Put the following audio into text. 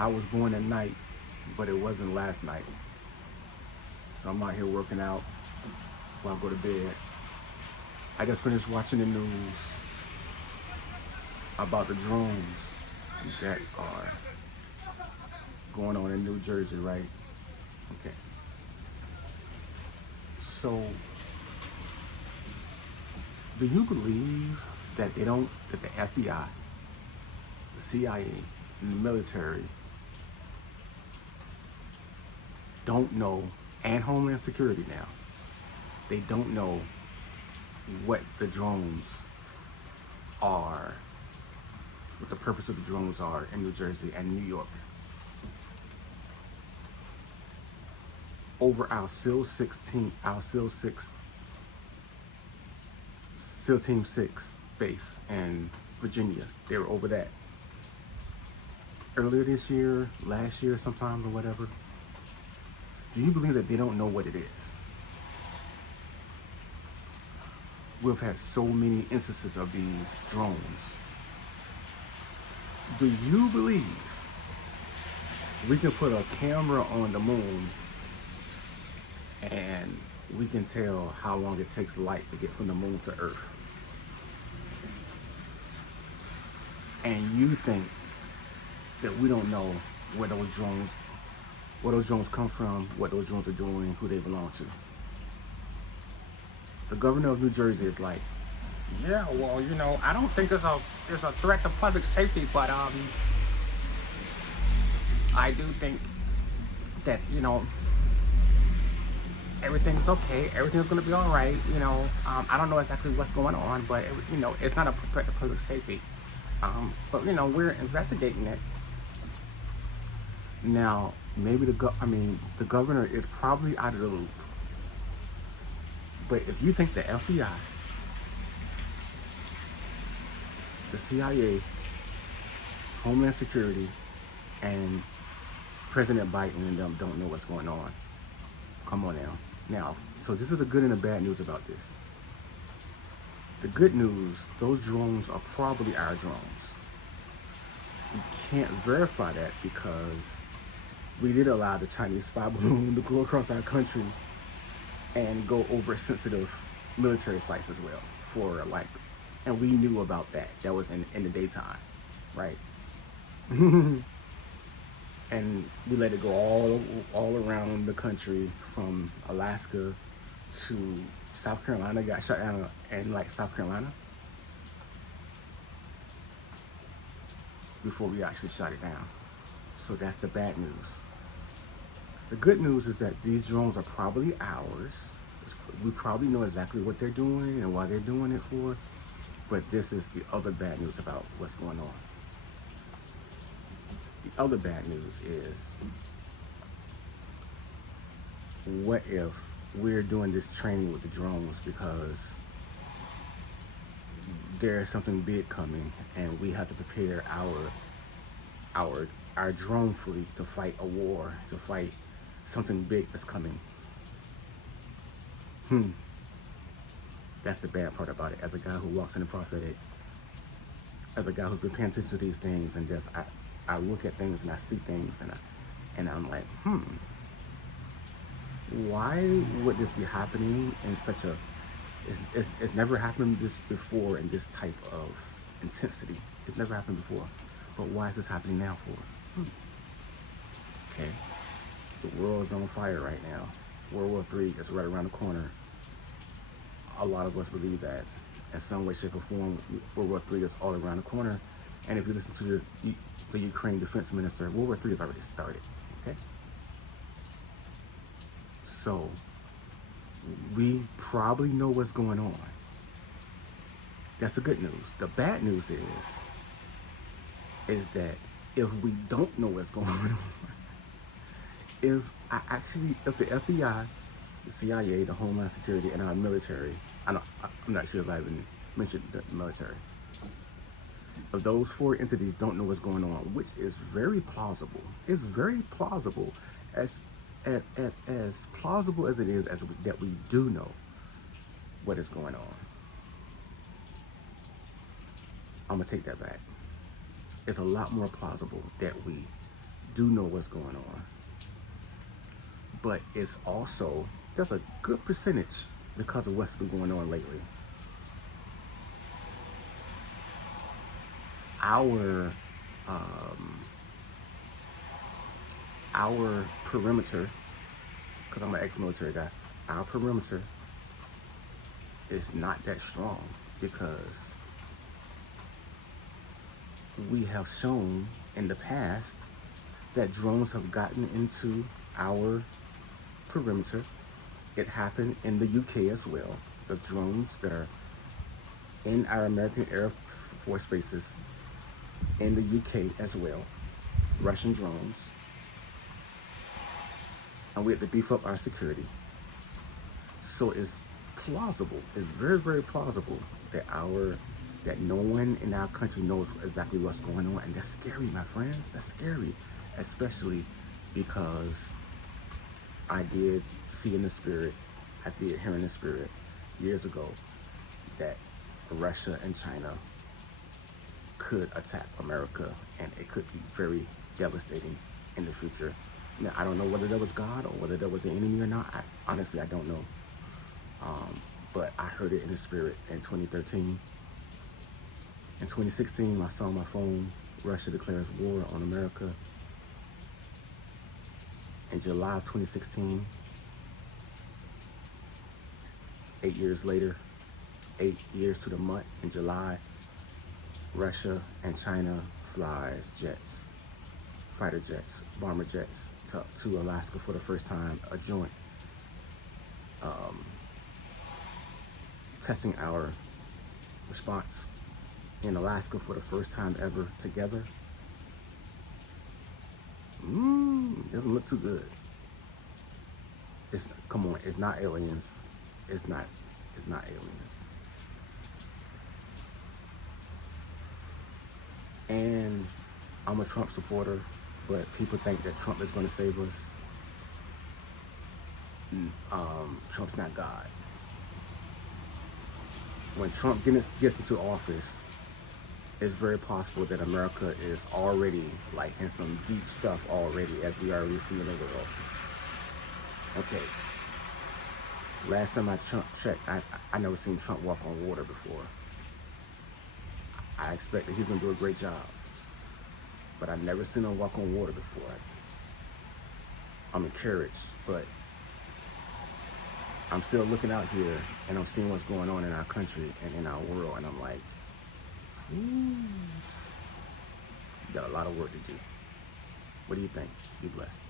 I was born at night, but it wasn't last night. So I'm out here working out before I go to bed. I just finished watching the news about the drones that are going on in New Jersey, right? Okay. So, do you believe that that the FBI, the CIA, and the military don't know, and Homeland Security now, they don't know what the drones are, what the purpose of the drones are in New Jersey and New York? Over our SEAL 16, our SEAL Team 6 base in Virginia. They were over that earlier this year, last year sometime or whatever. Do you believe that they don't know what it is? We've had so many instances of these drones. Do you believe we can put a camera on the moon and we can tell how long it takes light to get from the moon to Earth? And you think that we don't know where those drones come from, what those drones are doing, who they belong to? The governor of New Jersey is like, yeah, well, I don't think there's a threat to public safety, but I do think that everything's okay. Everything's gonna be all right. I don't know exactly what's going on, but it's not a threat to public safety. But we're investigating it. Now, maybe the governor is probably out of the loop. But if you think the FBI, the CIA, Homeland Security, and President Biden and them don't know what's going on, come on now. Now, so this is the good and the bad news about this. The good news, those drones are probably our drones. We can't verify that because we did allow the Chinese spy balloon to go across our country and go over sensitive military sites as well and we knew about that. That was in the daytime, right? And we let it go all around the country from Alaska to South Carolina. Got shut down in South Carolina before we actually shut it down. So that's the bad news. The good news is that these drones are probably ours. We probably know exactly what they're doing and why they're doing it for. But this is the other bad news about what's going on. The other bad news is, what if we're doing this training with the drones because there's something big coming and we have to prepare our drone fleet to fight a war, to fight something big that's coming? That's the bad part about it. As a guy who walks in the prophetic, as a guy who's been paying attention to these things, and just I look at things and I see things and I'm like, why would this be happening in such a it's never happened this before in this type of intensity. It's never happened before. But why is this happening now for? Okay. The world is on fire right now. World War III is right around the corner. A lot of us believe that in some way, shape, or form, World War III is all around the corner. And if you listen to the Ukraine defense minister, World War III has already started. Okay. So we probably know what's going on. That's the good news. The bad news is that if we don't know what's going on, if the FBI, the CIA, the Homeland Security, and our military, I'm not sure if I even mentioned the military, if those four entities don't know what's going on, which is very plausible. It's very plausible, as plausible as it is that we do know what is going on. I'm gonna take that back. It's a lot more plausible that we do know what's going on. But it's also, there's a good percentage because of what's been going on lately. Our our perimeter, because I'm an ex-military guy, our perimeter is not that strong because we have shown in the past that drones have gotten into our perimeter. It happened in the UK as well. There's drones that are in our American Air Force bases in the UK as well, Russian drones. And we have to beef up our security. So it's plausible, it's very, very plausible that no one in our country knows exactly what's going on. And that's scary, my friends. That's scary. Especially because I did see in the spirit, I did hear in the spirit years ago that Russia and China could attack America, and it could be very devastating in the future. Now, I don't know whether that was God or whether that was the enemy or not. Honestly, I don't know. But I heard it in the spirit in 2013. In 2016, I saw on my phone, Russia declares war on America. In July of 2016, 8 years later, 8 years to the month, in July, Russia and China flies jets, fighter jets, bomber jets to Alaska for the first time, a joint, testing our response in Alaska for the first time ever together. Doesn't look too good. Come on, it's not aliens. It's not aliens. And I'm a Trump supporter, but people think that Trump is going to save us. Trump's not God. When Trump gets into office, it's very possible that America is already like in some deep stuff already, as we already see in the world. Okay. Last time I checked, I never seen Trump walk on water before. I expect that he's gonna do a great job, but I've never seen him walk on water before. I'm encouraged, but I'm still looking out here and I'm seeing what's going on in our country and in our world, and I'm like, you got a lot of work to do. What do you think? Be blessed.